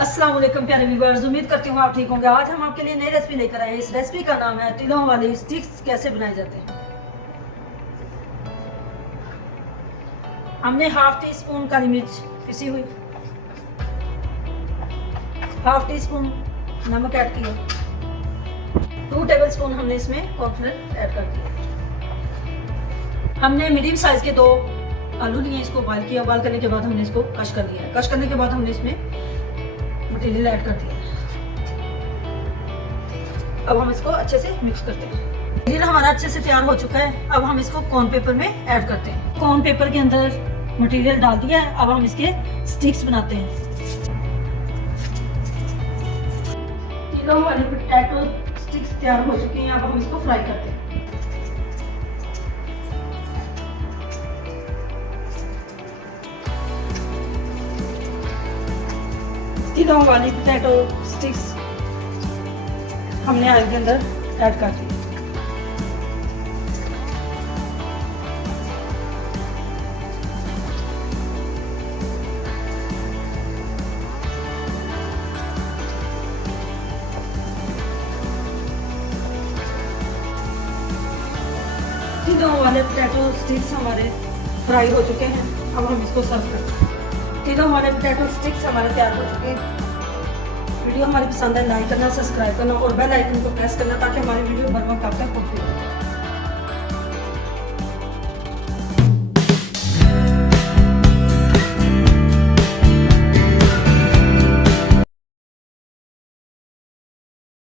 अस्सलाम वालेकुम प्यारे व्यूअर्स, उम्मीद करती हूँ आप ठीक होंगे। आज हम आपके लिए नई रेसिपी लेकर आए हैं। इस रेसिपी का नाम है तिलों वाले स्टिक्स। कैसे बनाए जाते हैं। हमने हाफ टी स्पून काली मिर्च पिसी हुई, हाफ टी स्पून नमक ऐड किया, 2 टेबलस्पून हमने इसमें कॉर्नफ्लोर ऐड कर दिया। हमने मीडियम साइज के 2 आलू लिए, इसको बॉइल किया। बॉइल करने के बाद हमने इसको कश कर लिया है। कश करने के बाद हमने इसमें मटेरियल ऐड कर दिया। अब हम इसको अच्छे से मिक्स करते हैं। मटेरियल हमारा अच्छे से तैयार हो चुका है। अब हम इसको कॉर्न पेपर में ऐड करते हैं। कॉर्न पेपर के अंदर मटेरियल डाल दिया है। अब हम इसके स्टिक्स बनाते हैं। तिलों वाले पोटैटो स्टिक्स तैयार हो चुके हैं। अब हम इसको फ्राई करते हैं। तिलों वाली पोटैटो स्टिक्स हमने ऑयल के अंदर ऐड कर दिया। तिलों वाले पोटैटो स्टिक्स हमारे फ्राई हो चुके हैं। अब हम इसको सर्व करते हैं। तिलों वाले पोटैटो स्टिक्स हमारे तैयार हो चुके हैं। वीडियो हमारी पसंद है, लाइक करना, सब्सक्राइब करना और बेल आइकन को प्रेस करना ताकि हमारी वीडियो बर वक्त आप तक पहुंचे।